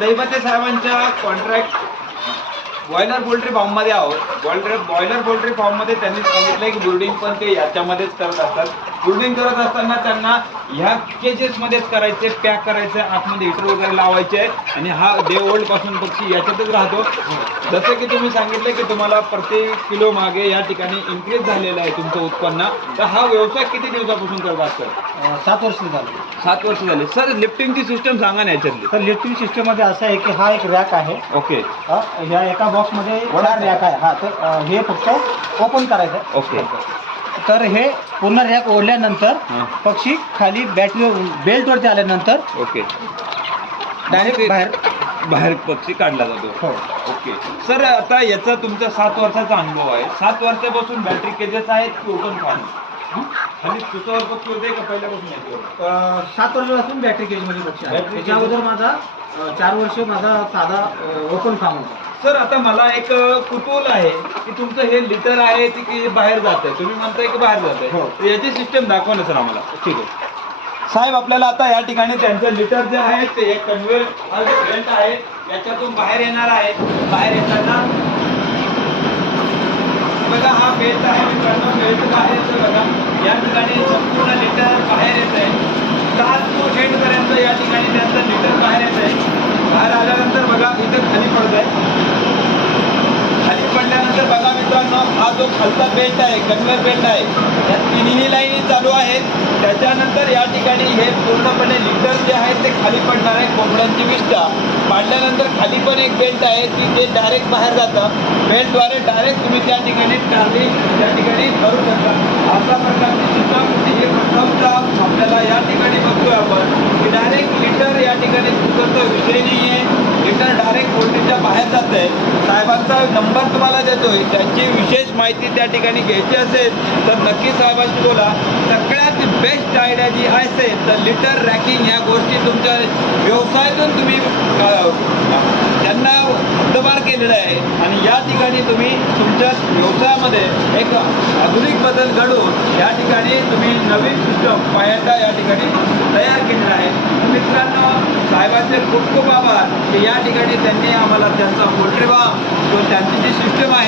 दैवते साहेबांच्या contract boiler poultry फॉर्ममध्ये आहोत. बॉयलर बॉयलर पोल्ट्री फॉर्ममध्ये त्यांनी सांगितलं की ब्रुडिंग पण ते याच्यामध्येच करत असतात. ब्रुडिंग करत असताना त्यांना ह्या केजेसमध्येच करायचे पॅक करायचे आतमध्ये हिटर वगैरे लावायचे. आणि हा डे ओल्डपासून पक्षी याच्यातच राहतो. जसं की तुम्ही सांगितलं की तुम्हाला प्रति किलो मागे या ठिकाणी इन्क्रीज झालेलं आहे तुमचं उत्पन्न. तर हा व्यवसाय किती दिवसापासून करत असतात अं, सात वर्ष झाले. सात वर्ष झाले. सर लिफ्टिंगची सिस्टम सांगा ना याच्यातली. तर लिफ्टिंग सिस्टममध्ये असं आहे की हा एक रॅक आहे. ओके हा, ह्या एका बॉक्समध्ये रॅक आहे. हा तर हे फक्त ओपन करायचं आहे. ओके तर हे पूर्ण रॅक ओढल्यानंतर हां. पक्षी खाली बॅटरी बेल्टवरती आल्यानंतर ओके. डायरेक्ट बाहेर बाहेर पक्षी काढला जातो. हो. ओके. सर आता याचा तुमचा सात वर्षाचा अनुभव आहे. सात वर्षापासून बॅटरी केजेस आहेत की ओपन फार्म खाली सुतावर पक्षी होते का पहिल्यापासून याच्यावर अं, सात वर्षापासून बॅटरी केजमध्ये पक्षी आहे त्याच्या अगोदर माझा अं, चार वर्ष माझा साधा ओपन फार्म होता. सर आता मला एक कुतूहल आहे की तुमचं हे लिटर आहे ते की बाहेर जात आहे तुम्ही म्हणताय की बाहेर जात आहे हो. तर याची सिस्टम दाखवा ना सर आम्हाला. ठीक आहे. साहेब आपल्याला आता या ठिकाणी त्यांचं लिटर जे आहे ते एक कन्व्हेअर बेल्ट आहे याच्यातून बाहेर येणार आहे. बाहेर येताना बघा हा बेल्ट आहे मित्रांनो बेल्ट बाहेर येतो बघा. या ठिकाणी संपूर्ण लिटर बाहेर येत आहे. सात टू एट पर्यंत या ठिकाणी त्यांचं लिटर बाहेर येत आहे. बाहेर आल्यानंतर बघा इथं खाली पडत आहे. खाली पडल्यानंतर बघा मित्रांनो हा जो खालचा बेल्ट आहे कन्व्हेअर बेल्ट आहे या तिन्ही लाईनी चालू आहेत त्याच्यानंतर या ठिकाणी हे पूर्णपणे लिटर जे आहे ते खाली पडणार आहे कोंबड्यांची विष्ठा. पाडल्यानंतर खाली पण एक बेल्ट आहे की जे डायरेक्ट बाहेर जातं बेल्टद्वारे डायरेक्ट तुम्ही त्या ठिकाणी टार्ली त्या ठिकाणी करू शकता. अशा प्रकारची सिस्टम हे प्रथमचा आपल्याला या ठिकाणी बघतोय आपण की डायरेक्ट लिटर या ठिकाणी चुकरचा विषय नाही आहे लिटर डायरेक्ट व्होल्टेजच्या बाहेर जात आहे साहेबांचा नंबर तुम्हाला देतोय. त्यांची विशेष माहिती त्या ठिकाणी घ्यायची असेल तर नक्की साहेबांशी बोला. बेस्ट आयडिया जी असेल तर लिटर रॅकिंग ह्या गोष्टी तुमच्या व्यवसायातून तुम्ही त्यांना हद्दपार केलेलं आहे. आणि या ठिकाणी तुम्ही तुमच्या व्यवसायामध्ये एक आधुनिक बदल घडवून या ठिकाणी तुम्ही नवीन सिस्टम पायाचा या ठिकाणी तयार केलेला आहे. मित्रांनो साहेबांचे खूप खूप आभार की या ठिकाणी त्यांनी आम्हाला त्यांचा पोल्ट्री किंवा त्यांची जी सिस्टम आहे